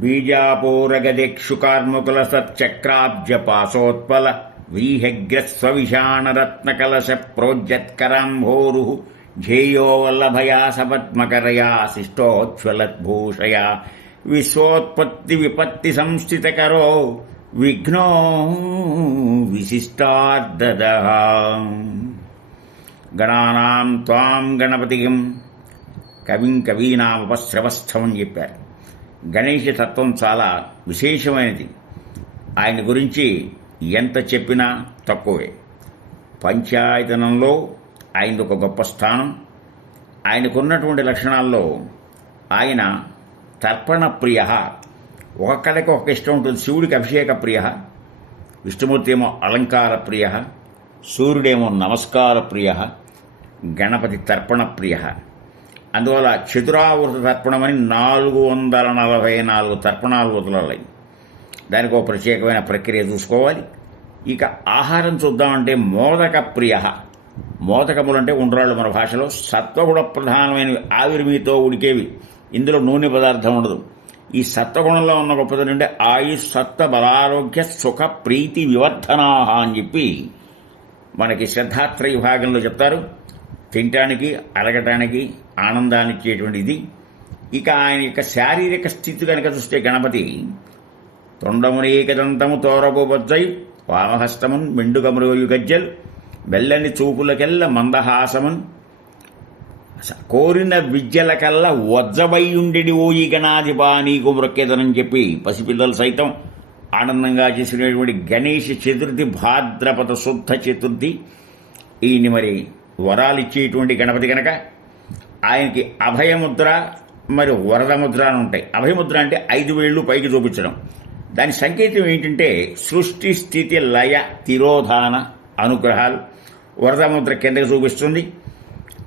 బీజాపూరగదిక్షుకార్ముకుల సచ్చక్రాబ్జ పాశోత్పల వ్రీహగ్రస్వవిషాణరత్నకలశ ప్రోజ్జత్కరాంభోరు ధ్యేయో వల్లభయా సపద్మకరయా శిష్టోజ్వలద్భూషయా విశ్వోత్పత్తి విపత్తి సంస్థితకరో విఘ్నో విశిష్టార్దద గణానాం త్వాం గణపతిం కవిం కవీనాపశ్రవస్థమని చెప్పారు। గణేష తత్వం చాలా విశేషమైనది. ఆయన గురించి ఎంత చెప్పినా తక్కువే. పంచాయతనంలో ఆయనది ఒక గొప్ప స్థానం. ఆయనకున్నటువంటి లక్షణాల్లో ఆయన తర్పణ ప్రియ. ఒక్కడికి ఒక ఇష్టం ఉంటుంది. శివుడికి అభిషేక ప్రియ. విష్ణుమూర్తి ఏమో అలంకార ప్రియ. సూర్యుడేమో నమస్కార ప్రియ. గణపతి తర్పణ ప్రియ. అందువల్ల చతురావృత తర్పణమని నాలుగు వందల నలభై నాలుగు తర్పణాలు వదలాలి. దానికి ఒక ప్రత్యేకమైన ప్రక్రియ చూసుకోవాలి. ఇక ఆహారం చూద్దామంటే మోదక ప్రియ. మోదకములు అంటే ఉండరాళ్ళు మన భాషలో. సత్వగుణ ప్రధానమైనవి ఆవిరిమితో ఉడికేవి. ఇందులో నూనె పదార్థం ఉండదు. ఈ సత్వగుణంలో ఉన్న గొప్పది అంటే ఆయుష్ సత్వ బలారోగ్య సుఖ ప్రీతి వివర్ధనాహ అని చెప్పి మనకి శ్రద్ధాత్రయ విభాగంలో చెప్తారు. తినటానికి అరగటానికి ఆనందాన్ని ఇచ్చేటువంటి ఇది. ఇక ఆయన యొక్క శారీరక స్థితి కనుక చూస్తే గణపతి తొండమునేకదంతము తోరబోబొజ్జై వామహస్తమున్ మెండుగమురోయు గజ్జల్ వెల్లని చూపులకెల్ల మందహాసమున్ కోరిన విద్యలకల్లా వజ్జవయ్యుండెడి ఓయి గణాధిపా నీకు మృక్కెదనని చెప్పి పసిపిల్లలు సైతం ఆనందంగా చేసినటువంటి గణేష్ చతుర్థి భాద్రపద శుద్ధ చతుర్థి. ఈయన మరి వరాలు ఇచ్చేటువంటి గణపతి కనుక ఆయనకి అభయముద్ర మరి వరదముద్ర అని ఉంటాయి అభయముద్ర అంటే ఐదు వేళ్ళు పైకి చూపించడం. దాని సంకేతం ఏంటంటే సృష్టి స్థితి లయ తిరోధాన అనుగ్రహాలు వరద ముద్ర కిందకి చూపిస్తుంది.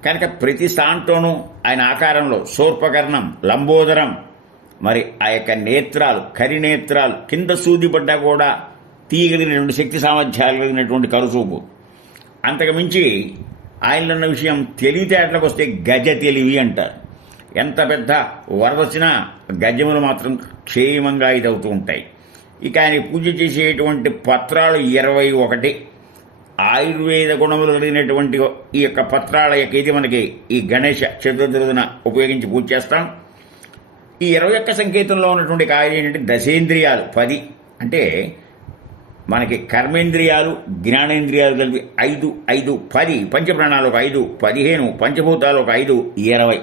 కనుక ప్రతి స్థానంతోనూ ఆయన ఆకారంలో శూర్పకర్ణం లంబోదరం మరి ఆ యొక్క నేత్రాలు కరినేత్రాలు కింద సూదిపడ్డా కూడా తీయగలిగినటువంటి శక్తి సామర్థ్యాలు కలిగినటువంటి కరుచూపు. అంతకు మించి ఆయనలో ఉన్న విషయం తెలివితేటలకు వస్తే గజ తెలివి అంటారు. ఎంత పెద్ద వరదొచ్చినా గజములు మాత్రం క్షేమంగా ఇదవుతూ ఉంటాయి. ఇక ఆయన పూజ చేసేటువంటి పత్రాలు ఇరవై ఒకటి. ఆయుర్వేద గుణములు కలిగినటువంటి ఈ యొక్క పత్రాల యొక్క ఇది మనకి ఈ గణేష చతుర్థి రోజున ఉపయోగించి పూజ చేస్తాం. ఈ ఇరవై ఒక్క సంకేతంలో ఉన్నటువంటి కార్యం ఏంటంటే దశేంద్రియాలు పది. అంటే మనకి కర్మేంద్రియాలు జ్ఞానేంద్రియాలు కలిపి ఐదు ఐదు పది పంచప్రాణాలు ఒక ఐదు పదిహేను పంచభూతాలు ఒక ఐదు ఇరవై.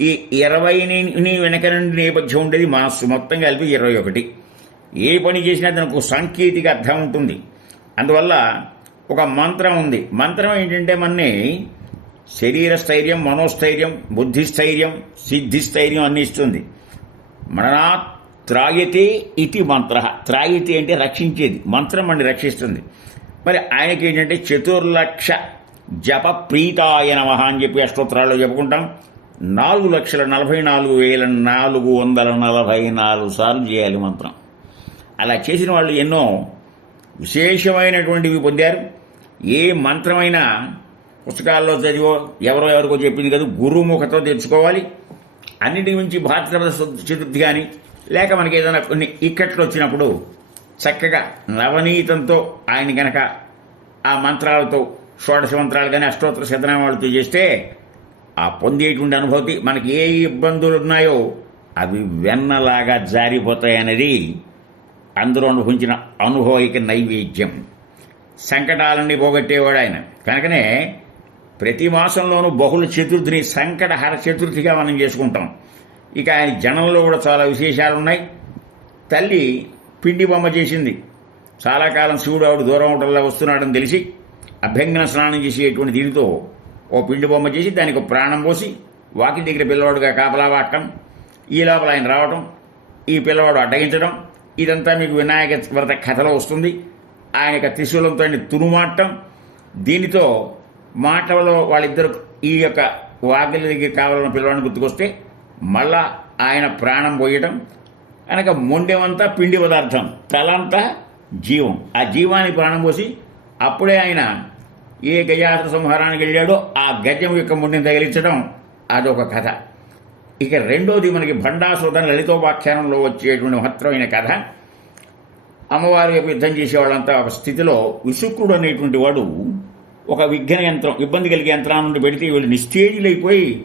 ఈ ఇరవైని వెనక నుండి నేపథ్యం ఉండేది మనస్సు మొత్తం కలిపి ఇరవై ఒకటి. ఏ పని చేసినా దానికి సాంకేతిక అర్థం ఉంటుంది. అందువల్ల ఒక మంత్రం ఉంది. మంత్రం ఏంటంటే మనని శరీర స్థైర్యం మనోస్థైర్యం బుద్ధిస్థైర్యం సిద్ధిస్థైర్యం అన్ని ఇస్తుంది. మననాత్ త్రాగితే ఇది మంత్ర. త్రాగితే అంటే రక్షించేది. మంత్రం అని రక్షిస్తుంది. మరి ఆయనకి ఏంటంటే చతుర్లక్ష జప ప్రీతాయ నమ అని చెప్పి అష్టోత్తరాల్లో చెప్పుకుంటాం. నాలుగు లక్షల నలభై నాలుగు వేల నాలుగు వందల నలభై నాలుగు సార్లు చేయాలి మంత్రం. అలా చేసిన వాళ్ళు ఎన్నో విశేషమైనటువంటివి పొందారు. ఏ మంత్రమైనా పుస్తకాల్లో చదివో ఎవరో ఎవరికో చెప్పింది కదా గురుముఖతో తెచ్చుకోవాలి అన్నిటి నుంచి భాద్రపద చతుర్థి కానీ లేక మనకి ఏదైనా కొన్ని ఇక్కట్లు వచ్చినప్పుడు చక్కగా నవనీతంతో ఆయన గనక ఆ మంత్రాలతో షోడశ మంత్రాలు కానీ అష్టోత్తర శతనామాలతో చేస్తే ఆ పొందేటువంటి అనుభూతి మనకి ఏ ఇబ్బందులు ఉన్నాయో అవి వెన్నలాగా జారిపోతాయనేది అందరూ అనుభవించిన అనుభవిక నైవేద్యం. సంకటాలన్నీ పోగొట్టేవాడు ఆయన. కనుకనే ప్రతి మాసంలోనూ బహుళ చతుర్థిని సంకటహర చతుర్థిగా మనం చేసుకుంటాం. ఇక ఆయన జనంలో కూడా చాలా విశేషాలు ఉన్నాయి తల్లి పిండి బొమ్మ చేసింది. చాలా కాలం శివుడు ఆవిడ దూరం అవటంలో వస్తున్నాడని తెలిసి అభ్యంగన స్నానం చేసేటువంటి దీనితో ఓ పిండి బొమ్మ చేసి దానికి ప్రాణం పోసి వాకిలి దగ్గర పిల్లవాడుగా కాపలా వాడటం ఈ లోపల ఆయన రావటం ఈ పిల్లవాడు అడ్డగించడం ఇదంతా మీకు వినాయక వ్రత కథలో వస్తుంది. ఆయన యొక్క త్రిశూలంతో ఆయన తునుమాటం దీనితో మాటలలో వాళ్ళిద్దరు ఈ యొక్క వాకిలి దగ్గర కావాలన్న పిల్లవాడిని గుర్తుకొస్తే మళ్ళా ఆయన ప్రాణం పోయటం కనుక మొండెమంతా పిండి పదార్థం తలంతా జీవం. ఆ జీవానికి ప్రాణం పోసి అప్పుడే ఆయన ఏ గజాసుర సంహారానికి వెళ్ళాడో ఆ గజం యొక్క ముండిని తగిలించడం అదొక కథ. ఇక రెండోది మనకి భండాసుధన లలితోపాఖ్యానంలో వచ్చేటువంటి మహత్తరమైన కథ. అమ్మవారి యొక్క యుద్ధం చేసేవాళ్ళంతా ఒక స్థితిలో విశుక్రుడు అనేటువంటి వాడు ఒక విఘ్న యంత్రం ఇబ్బంది కలిగే యంత్రాన్ని నుండి పెడితే వీళ్ళు నిస్తేజులైపోయి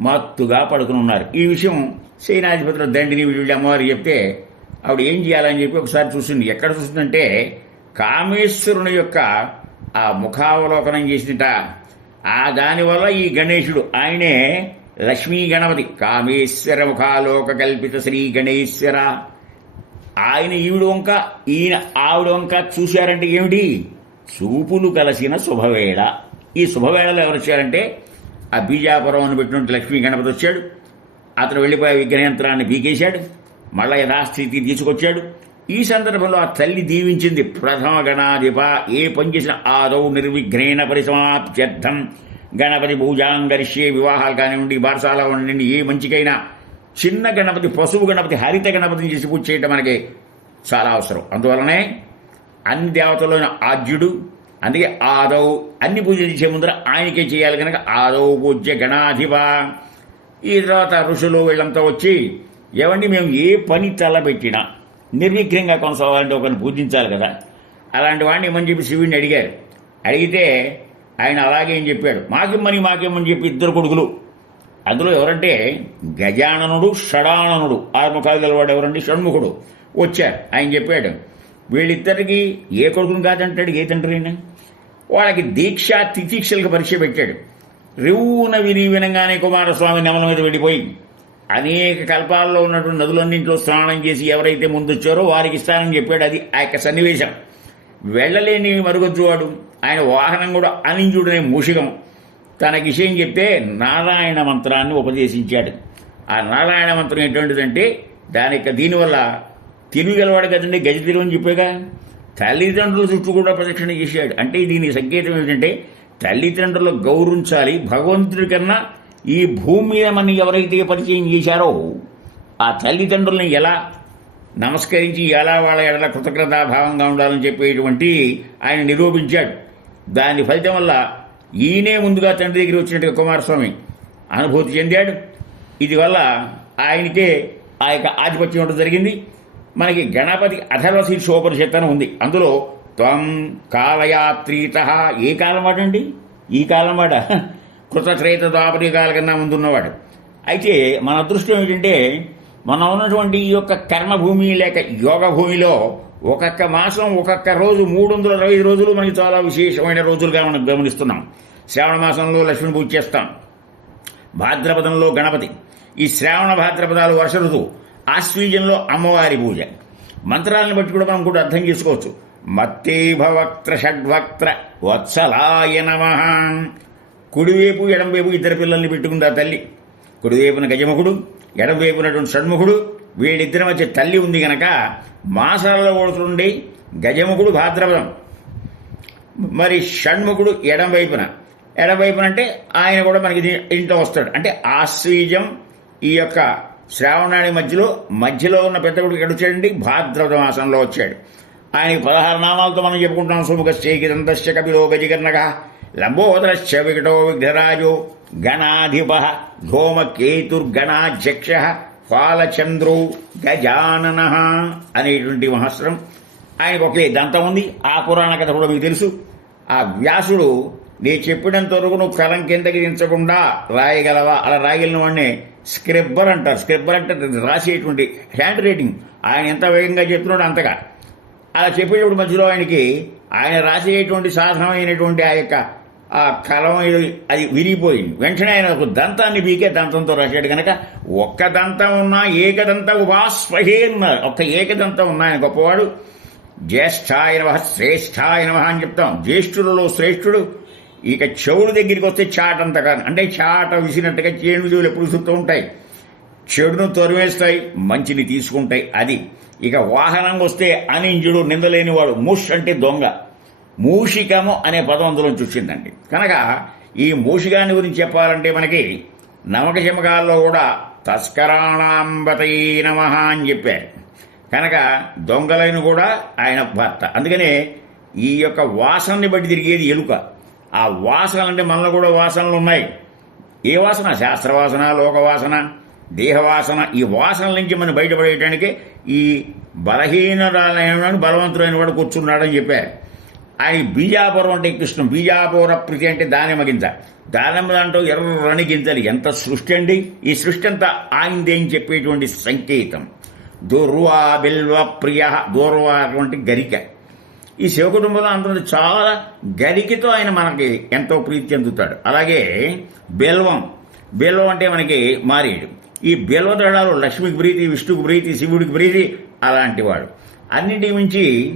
మత్తుగా పడుకుని ఉన్నారు. ఈ విషయం సేనాధిపతుల దండిని వీళ్ళు అమ్మవారు చెప్తే ఆవిడ ఏం చేయాలని చెప్పి ఒకసారి చూసింది. ఎక్కడ చూసిందంటే కామేశ్వరుని యొక్క ఆ ముఖావలోకనం చేసినట. ఆ దానివల్ల ఈ గణేశుడు ఆయనే లక్ష్మీ గణపతి. కామేశ్వర ముఖాలోక కల్పిత శ్రీ గణేశ్వర. ఆయన ఈవిడ వంక ఈయన ఆవిడ వంక చూశారంటే ఏమిటి? చూపులు కలిసిన శుభవేళ. ఈ శుభవేళలో ఎవరు వచ్చారంటే ఆ బీజాపురం అని పెట్టినట్టు లక్ష్మీ గణపతి వచ్చాడు. అతను వెళ్ళిపోయే విగ్రహయంత్రాన్ని పీకేశాడు. మళ్ళా యథాస్థితి తీసుకొచ్చాడు. ఈ సందర్భంలో ఆ తల్లి దీవించింది ప్రథమ గణాధిప ఏ పని చేసిన ఆదౌ నిర్విఘ్నేన పరిసమాప్త్యర్థం. గణపతి భూజాంగరిష్యే వివాహాలు కానివ్వండి బారసాల ఉండండి ఏ మంచికైనా చిన్న గణపతి పశువు గణపతి హరిత గణపతిని చేసి పూజ చేయటం మనకి చాలా అవసరం. అందువలనే అన్ని దేవతలైన ఆద్యుడు అందుకే ఆదౌ అన్ని పూజలు చేసే ముందర ఆయనకే చేయాలి కనుక ఆదౌ పూజ్య గణాధిప. ఈ తర్వాత ఋషులు వీళ్ళంతా వచ్చి ఏమండి మేము ఏ పని తలపెట్టినా నిర్విఘ్నంగా కొనసాగాలంటే ఒకరిని పూజించాలి కదా. అలాంటి వాడిని ఏమని చెప్పి శివుడిని అడిగారు. అడిగితే ఆయన అలాగే ఏం చెప్పాడు. మాకిమ్మని మాకిమ్మని చెప్పి ఇద్దరు కొడుకులు. అందులో ఎవరంటే గజాననుడు షడాననుడు. ఆరు ముఖాలు గలవాడు ఎవరండి షణ్ముఖుడు. వచ్చారు. ఆయన చెప్పాడు వీళ్ళిద్దరికి ఏ కొడుకుని కాదంటాడు? ఏ తండ్రి అయినా వాళ్ళకి దీక్ష తితీక్షలకు పరీక్ష పెట్టాడు. రివున విని వినంగానే కుమారస్వామి నెమల మీద వెళ్ళిపోయి అనేక కల్పాల్లో ఉన్నటువంటి నదులన్నింటిలో స్నానం చేసి ఎవరైతే ముందొచ్చారో వారికి ఇస్తానని చెప్పాడు. అది ఆ యొక్క సన్నివేశం. వెళ్ళలేని మరుగొచ్చువాడు ఆయన వాహనం కూడా అనింజుడనే మూషికం. తన విషయం చెప్తే నారాయణ మంత్రాన్ని ఉపదేశించాడు. ఆ నారాయణ మంత్రం ఎటువంటిదంటే దాని యొక్క దీనివల్ల తిరిగలవాడు కదండి. గజ తిరుగు చెప్పేగా తల్లిదండ్రుల చుట్టూ కూడా ప్రదక్షిణ చేశాడు. అంటే దీని సంకేతం ఏంటంటే తల్లిదండ్రులు గౌరవించాలి. భగవంతుడి కన్నా ఈ భూమి మీద మన ఎవరైతే పరిచయం చేశారో ఆ తల్లిదండ్రులను ఎలా నమస్కరించి ఎలా వాళ్ళ ఎడల కృతజ్ఞతాభావంగా ఉండాలని చెప్పేటువంటి ఆయన నిరూపించాడు. దాని ఫలితం వల్ల ఈయనే ముందుగా తండ్రి దగ్గర వచ్చినట్టుగా కుమారస్వామి అనుభూతి చెందాడు. ఇది వల్ల ఆయనకే ఆ యొక్క ఆధిపత్యం ఉండడం జరిగింది. మనకి గణపతి అథర్వ శీర్షోపనిషత్తు అని ఉంది. అందులో త్వం కాలయాత్రీత. ఏ కాలం వాడండి ఈ కాలం వాడ కృతత్రేత ద్వాపరి కాల కింద ముందున్నవాడు. అయితే మన అదృష్టం ఏంటంటే మనం ఉన్నటువంటి ఈ యొక్క కర్మభూమి లేక యోగ భూమిలో ఒక్కొక్క మాసం ఒక్కొక్క రోజు మూడు వందల అరవై రోజులు మనకి చాలా విశేషమైన రోజులుగా మనం గమనిస్తున్నాం. శ్రావణ మాసంలో లక్ష్మీ పూజ చేస్తాం. భాద్రపదంలో గణపతి. ఈ శ్రావణ భాద్రపదాలు వర్ష ఋతువు. ఆశ్వీజంలో అమ్మవారి పూజ. మంత్రాలను బట్టి కూడా మనం కూడా అర్థం చేసుకోవచ్చు. మత్తేభవక్త్ర షడ్వక్త్ర వత్సలాయ నమ. కుడివైపు ఎడంవైపు ఇద్దరు పిల్లల్ని పెట్టుకుంది ఆ తల్లి? కుడివైపున గజముఖుడు ఎడంవైపునటువంటి షణ్ముఖుడు వీడిద్దరి మధ్య తల్లి ఉంది గనక మాసాలలో కొడుతుండే గజముఖుడు భాద్రపదం. మరి షణ్ముఖుడు ఎడంవైపున ఎడవైపున అంటే ఆయన కూడా మనకి ఇంట్లో వస్తాడు. అంటే ఆశ్వీజం ఈ యొక్క శ్రావణాని మధ్యలో మధ్యలో ఉన్న పెద్ద కొడుకు ఎక్కడ వచ్చాడండి? భాద్రపద మాసంలో వచ్చాడు. ఆయన పదహారు నామాలతో మనం చెప్పుకుంటాం సుముఖశ్చేకిదంతశ్చ కపిలో గజకర్ణక లంబోదరశ్చ వికటో విఘ్నరాజు గణాధిప ధూమకేతుర్గణాధ్యక్ష ఫాలచంద్రో గజానన అనేటువంటి మహస్రం ఆయనకు ఒకే దంతం ఉంది. ఆ పురాణ కథ కూడా మీకు తెలుసు. ఆ వ్యాసుడు నీ చెప్పినంత వరకు నువ్వు కలం కిందకి దించకుండా రాయగలవా? అలా రాయగలిగిన వాడిని స్క్రిబ్బర్ అంటారు. స్క్రిబ్బర్ అంటే రాసేటువంటి హ్యాండ్ రైటింగ్. ఆయన ఎంత వేగంగా చెప్తున్నాడు అంతగా. అలా చెప్పేటప్పుడు మధ్యలో ఆయనకి ఆయన రాసేటువంటి సాధనమైనటువంటి ఆ యొక్క ఆ కలం ఇది- అది విరిగిపోయింది. వెంటనే ఆయన ఒక దంతాన్ని బీకే దంతంతో రాశాడు కనుక ఒక్క దంతం ఉన్నా ఏకదంత ఉపాస్వహే ఉన్నారు ఒక్క ఏకదంతం ఉన్నా ఆయన గొప్పవాడు. జ్యేష్ఠాయ నమ శ్రేష్ఠాయ నమ అని చెప్తాం. జ్యేష్ఠులలో శ్రేష్ఠుడు ఇక చెవుడు దగ్గరికి వస్తే చాటంత కాదు. అంటే చాట విసినట్టుగా చేనుజులు ఎప్పుడు చూస్తూ ఉంటాయి. చెడును తొరివేస్తాయి మంచిని తీసుకుంటాయి. అది. ఇక వాహనం వస్తే అనింజుడు నిందలేనివాడు. ముష్ అంటే దొంగ. మూషికము అనే పదం అందులో చూసిందండి కనుక ఈ మూషికాన్ని గురించి చెప్పాలంటే మనకి నమక శమకాల్లో కూడా తస్కరాణాంబతై నమ అని చెప్పారు. కనుక దొంగలైన కూడా ఆయన భర్త. అందుకనే ఈ యొక్క వాసనని బట్టి తిరిగేది ఎలుక. ఆ వాసనలు అంటే మనలో కూడా వాసనలు ఉన్నాయి. ఏ వాసన? శాస్త్రవాసన లోకవాసన దేహవాసన ఈ వాసనల నుంచి మనం బయటపడేయడానికి ఈ బలహీనరాలైన బలవంతుడైన వాడు కూర్చున్నాడని చెప్పారు. ఆయన బీజాపురం అంటే కృష్ణం బీజాపుర ప్రతి అంటే దానిమ్మ గింజ. దానిమ్మ దాంట్లో ఎర్రని గింజలు. ఎంత సృష్టి అండి? ఈ సృష్టి అంతా ఆయనదే అని చెప్పేటువంటి సంకేతం. దూర్వా బిల్వ ప్రియ దూర్వా అటువంటి గరిక. ఈ శివకుటుంబంలో అంటుంది చాలా గరికితో ఆయన మనకి ఎంతో ప్రీతి చెందుతాడు. అలాగే బెల్వం బెల్వం అంటే మనకి మారేడు. ఈ బెల్వ దళాలు లక్ష్మికి ప్రీతి విష్ణుకు ప్రీతి శివుడికి ప్రీతి అలాంటి వాడు. అన్నింటి మించి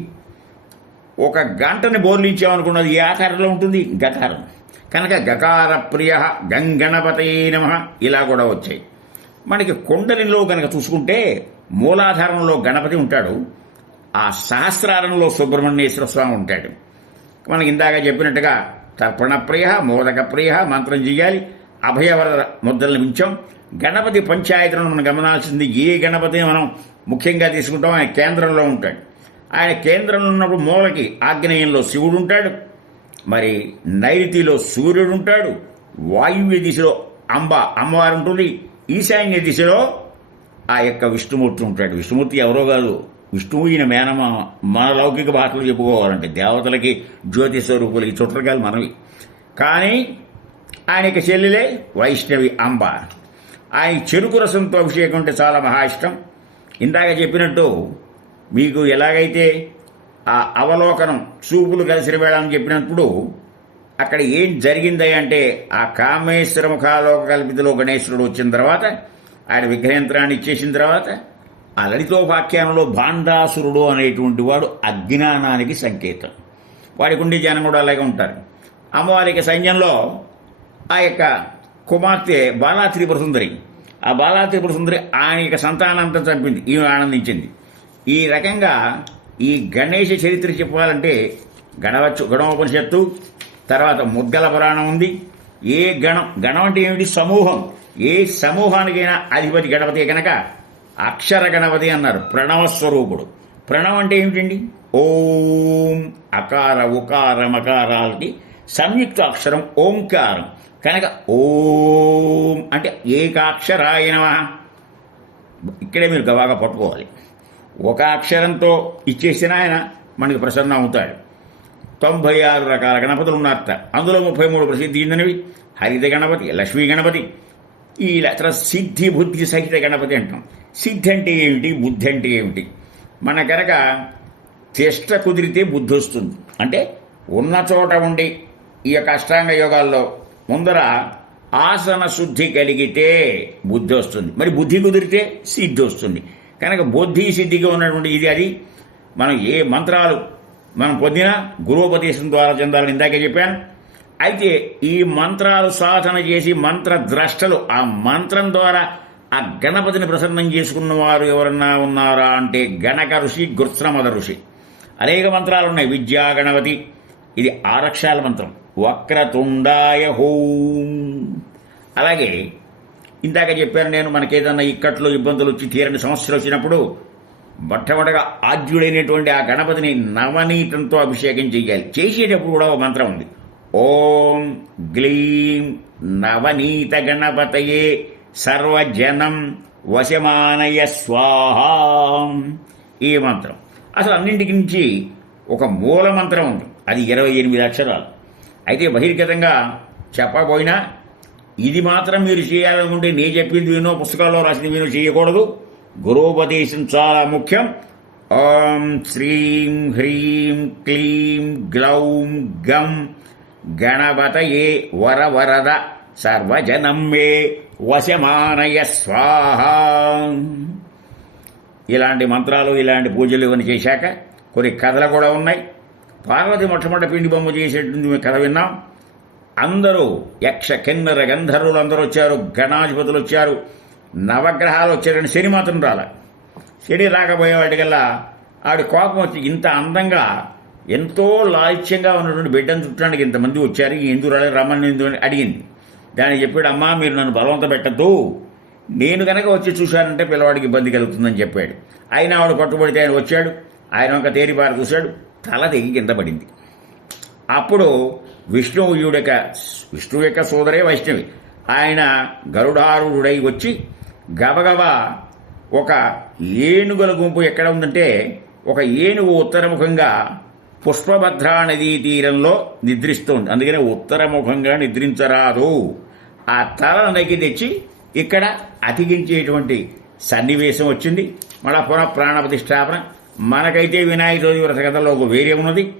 ఒక గంటని బోర్లు ఇచ్చామనుకున్నది ఏ ఆకారంలో ఉంటుంది? గకారం. కనుక గకార ప్రియ గంగణపతయే నమ ఇలా కూడా వచ్చాయి. మనకి కుండలిలో కనుక చూసుకుంటే మూలాధారంలో గణపతి ఉంటాడు. ఆ సహస్రారంలో సుబ్రహ్మణ్యేశ్వర స్వామి ఉంటాడు. మనకి ఇందాక చెప్పినట్టుగా తర్పణ ప్రియ మోదక ప్రియ మంత్రం చేయాలి అభయవర ముద్రలు మించాం గణపతి పంచాయతీలను మనం గమనాల్సింది ఏ గణపతిని మనం ముఖ్యంగా తీసుకుంటాం ఆయన కేంద్రంలో ఉంటాడు. ఆయన కేంద్రంలో ఉన్నప్పుడు మూలకి ఆగ్నేయంలో శివుడు ఉంటాడు. మరి నైరుతిలో సూర్యుడు ఉంటాడు. వాయువ్య దిశలో అంబ అమ్మవారు ఉంటుంది. ఈశాన్య దిశలో ఆ యొక్క విష్ణుమూర్తి ఉంటాడు. విష్ణుమూర్తి ఎవరో కాదు. విష్ణువు ఈయన మేనమ మన లౌకిక భాషలు చెప్పుకోవాలంటే దేవతలకి జ్యోతి స్వరూపులు ఈ చుట్టకాలు మనవి. కానీ ఆయనకి చెల్లెలే వైష్ణవి అంబ. ఆయన చెరుకు రసంతో అభిషేకం అంటే చాలా మహా ఇష్టం. ఇందాక చెప్పినట్టు మీకు ఎలాగైతే ఆ అవలోకనం చూపులు కలిసిన వేళ అని చెప్పినప్పుడు అక్కడ ఏం జరిగింది అంటే ఆ కామేశ్వర ముఖాలోక కల్పితలో గణేశ్వరుడు వచ్చిన తర్వాత ఆయన విగ్రహయంత్రాన్ని ఇచ్చేసిన తర్వాత ఆ లలితోపాఖ్యానంలో భాండాసురుడు అనేటువంటి వాడు అజ్ఞానానికి సంకేతం. వాడికి ఉండే జనం కూడా అలాగే ఉంటారు. అమ్మవారికి సైన్యంలో ఆ యొక్క కుమార్తె బాలా త్రిపుర సుందరి ఆ బాలా త్రిపుర సుందరి ఆయన యొక్క సంతానంతా చంపింది. ఈమె ఆనందించింది. ఈ రకంగా ఈ గణేష చరిత్ర చెప్పాలంటే గణవచ్చు గణోపనిషత్తు తర్వాత ముద్గల పురాణం ఉంది. ఏ గణం గణం అంటే ఏమిటి? సమూహం. ఏ సమూహానికైనా అధిపతి గణపతి కనుక అక్షర గణపతి అన్నారు. ప్రణవ స్వరూపుడు ప్రణవం అంటే ఏమిటండి? ఓం అకార ఉకార మకారాలకి సంయుక్త అక్షరం ఓంకారం. కనుక ఓం అంటే ఏకాక్షరాయ ఇక్కడే మీరు గవాగా పట్టుకోవాలి. ఒక అక్షరంతో ఇచ్చేసిన ఆయన మనకి ప్రసన్నం అవుతాడు. తొంభై ఆరు రకాల గణపతులు ఉన్నారట. అందులో ముప్పై మూడు ప్రసిద్ధి చెందినవి హరిత గణపతి లక్ష్మీ గణపతి ఈ సిద్ధి బుద్ధి సహిత గణపతి అంటాం. సిద్ధి అంటే ఏమిటి? బుద్ధి అంటే ఏమిటి? మన కనుక చేష్ట కుదిరితే బుద్ధి వస్తుంది. అంటే ఉన్న చోట ఉండి ఈ యొక్క అష్టాంగ యోగాల్లో ముందర ఆసన శుద్ధి కలిగితే బుద్ధి వస్తుంది. మరి బుద్ధి కుదిరితే సిద్ధి వస్తుంది. కనుక బుద్ధి సిద్ధిగా ఉన్నటువంటి ఇది అది. మనం ఏ మంత్రాలు మనం పొందినా గురువుపదేశం ద్వారా చెందాలని ఇందాకే చెప్పాను. అయితే ఈ మంత్రాలు సాధన చేసి మంత్ర ద్రష్టలు ఆ మంత్రం ద్వారా ఆ గణపతిని ప్రసన్నం చేసుకున్న వారు ఎవరన్నా ఉన్నారా అంటే గణక ఋషి గుర్శ్రమద ఋషి. అనేక మంత్రాలు ఉన్నాయి. విద్యా గణపతి ఇది ఆరక్షాల మంత్రం. వక్రతుండాయ హోం. అలాగే ఇందాక చెప్పాను నేను మనకేదన్నా ఇక్కట్లో ఇబ్బందులు వచ్చి తీరని సమస్యలు వచ్చినప్పుడు మొట్టమొదటిగా ఆద్యుడైనటువంటి ఆ గణపతిని నవనీతంతో అభిషేకం చేయాలి. చేసేటప్పుడు కూడా ఒక మంత్రం ఉంది. ఓం గ్లీం నవనీత గణపతయే సర్వజనం వశమానయ స్వాహా ఈ మంత్రం. అసలు అన్నింటికి నుంచి ఒక మూల మంత్రం ఉంది. అది ఇరవై ఎనిమిది అక్షరాలు. అయితే బహిర్గతంగా చెప్పకపోయినా ఇది మాత్రం మీరు చేయాలనుకుంటే నేను చెప్పింది వినో పుస్తకాల్లో రాసింది వినో చేయకూడదు. గురోపదేశం చాలా ముఖ్యం. ఓం శ్రీం హ్రీం క్లీం గ్లౌం గం గణవత ఏ వర వరద సర్వజనం మే వశమానయ స్వాహ. ఇలాంటి మంత్రాలు ఇలాంటి పూజలు ఇవన్నీ చేశాక కొన్ని కథలు కూడా ఉన్నాయి. పార్వతి మొట్టమొదటి పిండి బొమ్మ చేసేటువంటి కథ విన్నాం. అందరూ యక్ష కిన్నర గంధర్వులు అందరూ వచ్చారు గణాధిపతులు వచ్చారు నవగ్రహాలు వచ్చారని శని మాత్రం రాల. శని రాకపోయేవాటికల్లా ఆవిడ కోపం వచ్చి ఇంత అందంగా ఎంతో లాలిత్యంగా ఉన్నటువంటి బిడ్డను చుట్టడానికి ఇంతమంది వచ్చారు. ఈ ఎందుకు రాలేదు? రమ్మని ఎందుకు అని అడిగింది. దానికి చెప్పాడు అమ్మా మీరు నన్ను బలవంత పెట్టద్దు. నేను కనుక వచ్చి చూశానంటే పిల్లవాడికి ఇబ్బంది కలుగుతుందని చెప్పాడు. ఆయన ఆవిడ పట్టుబడితే ఆయన వచ్చాడు. ఆయన ఒక తేరిపార చూశాడు. తల తెగి కింద పడింది. అప్పుడు విష్ణువుయుడు యొక్క విష్ణువు యొక్క సోదరే వైష్ణవి. ఆయన గరుడారుడై వచ్చి గబగబా ఒక ఏనుగుల గుంపు ఎక్కడ ఉందంటే ఒక ఏనుగు ఉత్తరముఖంగా పుష్పభద్రా నదీ తీరంలో నిద్రిస్తుంది అందుకనే ఉత్తరముఖంగా నిద్రించరాదు. ఆ తల నగ్గి తెచ్చి ఇక్కడ అతికించేటువంటి సన్నివేశం వచ్చింది. మళ్ళా పునః ప్రాణప్రతిష్టాపన మనకైతే వినాయక చవితి వ్రత కథలో ఒక వేరే ఉన్నది.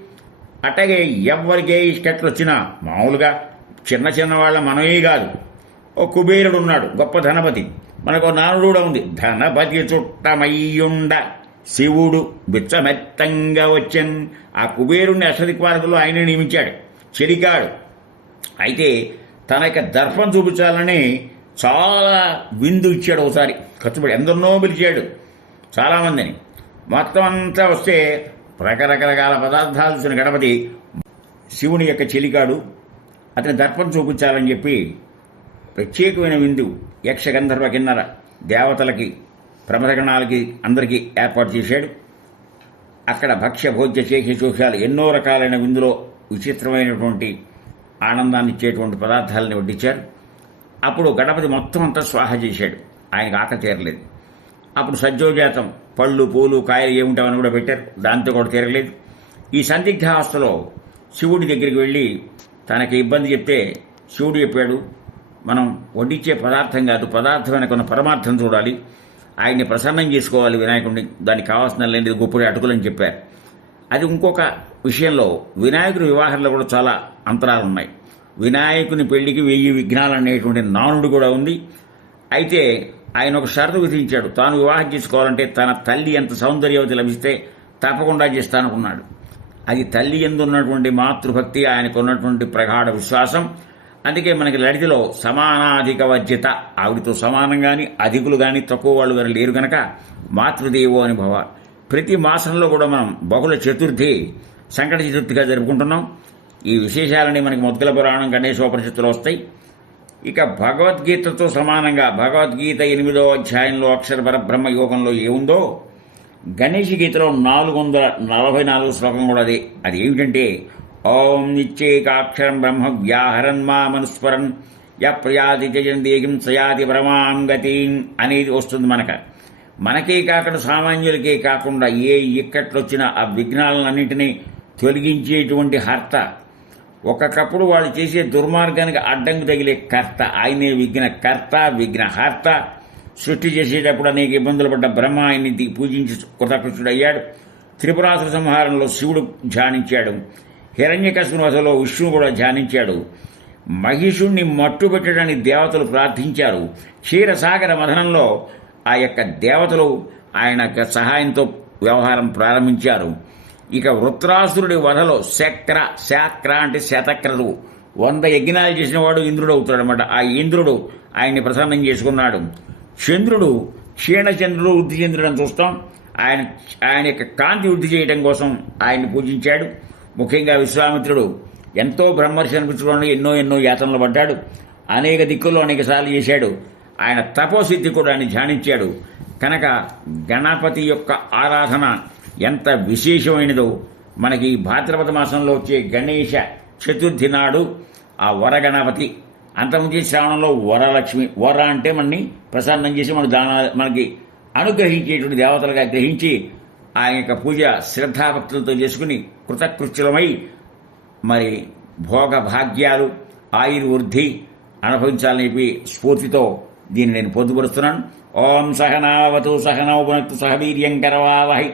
అట్టగే ఎవరికే ఇష్టట్లు వచ్చినా మామూలుగా చిన్న చిన్న వాళ్ళ మనమే కాదు. ఓ కుబేరుడు ఉన్నాడు గొప్ప ధనపతి. మనకు నానుడు కూడా ఉంది. ధనపతి చుట్టమయ్యుండ శివుడు బిచ్చమెత్తంగా వచ్చన్. ఆ కుబేరుణ్ణి అష్టదిక్పాలకులు ఆయన నియమించాడు. చెరికాడు. అయితే తన యొక్క దర్పం చూపించాలని చాలా విందు ఇచ్చాడు ఒకసారి. ఖర్చుపడి ఎందరినో పిలిచాడు చాలామందిని. మొత్తం అంతా వస్తే రకరకరకాల పదార్థాలు చూసిన గణపతి శివుని యొక్క చెలికాడు అతని దర్పం చూపించాలని చెప్పి ప్రత్యేకమైన విందు యక్షగంధర్వ కిన్నర దేవతలకి ప్రమదగణాలకి అందరికీ ఏర్పాటు చేశాడు. అక్కడ భక్ష్య భోజ్య చేసే చూశాలు ఎన్నో రకాలైన విందులో విచిత్రమైనటువంటి ఆనందాన్ని ఇచ్చేటువంటి పదార్థాలని వడ్డించారు. అప్పుడు గణపతి మొత్తం అంతా స్వాహ చేశాడు. ఆయనకు ఆక తీరలేదు. అప్పుడు సజ్జోజాతం పళ్ళు పూలు కాయలు ఏముంటామని కూడా పెట్టారు. దాంతో కూడా తీరలేదు. ఈ సందిగ్ధావస్థలో శివుడి దగ్గరికి వెళ్ళి తనకి ఇబ్బంది చెప్తే శివుడు చెప్పాడు మనం వడ్డించే పదార్థం కాదు పదార్థం వెనక ఉన్న పరమార్థం చూడాలి. ఆయన్ని ప్రసన్నం చేసుకోవాలి వినాయకుడిని దానికి కావాల్సిన లేనిది గొప్పడి అటుకులని చెప్పారు. అది ఇంకొక విషయంలో వినాయకుడి వివాహంలో కూడా చాలా అంతరాలు ఉన్నాయి. వినాయకుని పెళ్ళికి వెయ్యి విఘ్నాలు అనేటువంటి నానుడు కూడా ఉంది. అయితే ఆయన ఒక షరతు విధించాడు. తాను వివాహం చేసుకోవాలంటే తన తల్లి ఎంత సౌందర్యవతి లభిస్తే తప్పకుండా చేస్తానుకున్నాడు అది తల్లి ఎందున్నటువంటి మాతృభక్తి ఆయనకు ఉన్నటువంటి ప్రగాఢ విశ్వాసం. అందుకే మనకి లడితిలో సమానాధిక వజ్యత. ఆవిడతో సమానం కానీ అధికులు కానీ తక్కువ వాళ్ళు గారు లేరు గనక మాతృదేవో అని భవ ప్రతి మాసంలో కూడా మనం బహుళ చతుర్థి సంకట చతుర్థిగా జరుపుకుంటున్నాం. ఈ విశేషాలని మనకి మొద్గల పురాణం గణేశోపనిషత్తులో వస్తాయి. ఇక భగవద్గీతతో సమానంగా భగవద్గీత ఎనిమిదో అధ్యాయంలో అక్షర పరబ్రహ్మ యోగంలో ఏముందో గణేష్ గీతలో నాలుగు వందల నలభై నాలుగు శ్లోకం కూడా అదే. అది ఏమిటంటే ఓం నిశ్చేకాక్షరం బ్రహ్మ వ్యాహరన్ మా మనుస్మరన్ య ప్రయాతి జయందేగిం సయాతి పరమాం గతిం అనేది వస్తుంది మనక. మనకే కాకుండా సామాన్యులకే కాకుండా ఏ ఇక్కట్లొచ్చిన ఆ విఘ్నాలన్నింటినీ తొలగించేటువంటి హర్త. ఒకప్పుడు వాళ్ళు చేసే దుర్మార్గానికి అడ్డంకు తగిలే కర్త. ఆయనే విఘ్న కర్త విఘ్నహర్త సృష్టి చేసేటప్పుడు అనేక ఇబ్బందులు పడ్డ బ్రహ్మ ఆయన్ని పూజించి కృతకృష్ణుడు అయ్యాడు త్రిపురాసుర సంహారంలో శివుడు ధ్యానించాడు. హిరణ్యకశ్మవసలో విష్ణువు కూడా ధ్యానించాడు. మహిషుణ్ణి మట్టుపెట్టడానికి దేవతలు ప్రార్థించారు. క్షీరసాగర మథనంలో ఆ యొక్క దేవతలు ఆయన యొక్క సహాయంతో వ్యవహారం ప్రారంభించారు. ఇక వృత్రాసురుడి వధలో శక్ర శాక్ర అంటే శతక్రదు వంద యజ్ఞాలు చేసిన వాడు ఇంద్రుడు అవుతాడు అనమాట ఆ ఇంద్రుడు ఆయన్ని ప్రసన్నం చేసుకున్నాడు. చంద్రుడు క్షీణచంద్రుడు వృద్ధి చంద్రుడు అని చూస్తాం. ఆయన ఆయన యొక్క కాంతి వృద్ధి చేయడం కోసం ఆయన్ని పూజించాడు. ముఖ్యంగా విశ్వామిత్రుడు ఎంతో బ్రహ్మర్షి అనిపించుకోవడానికి ఎన్నో ఎన్నో యాతనలు పడ్డాడు. అనేక దిక్కుల్లో అనేక సార్లు చేశాడు. ఆయన తపోసిద్ధి కూడా ఆయన ధ్యానించాడు. కనుక గణపతి యొక్క ఆరాధన ఎంత విశేషమైనదో. మనకి భాద్రపద మాసంలో వచ్చే గణేష చతుర్థి నాడు ఆ వరగణపతి అంతకుముందు శ్రావణంలో వరలక్ష్మి వర అంటే మనని ప్రసన్నం చేసి మన దాన మనకి అనుగ్రహించేటువంటి దేవతలుగా గ్రహించి ఆయన యొక్క పూజ శ్రద్ధాభక్తులతో చేసుకుని కృతకృత్యులమై మరి భోగ భాగ్యాలు ఆయుర్వృద్ధి అనుభవించాలని చెప్పి స్ఫూర్తితో దీన్ని నేను పొందుపరుస్తున్నాను. ఓం సహనావతు సహనౌపునక్తు సహవీర్యం కరవావహై.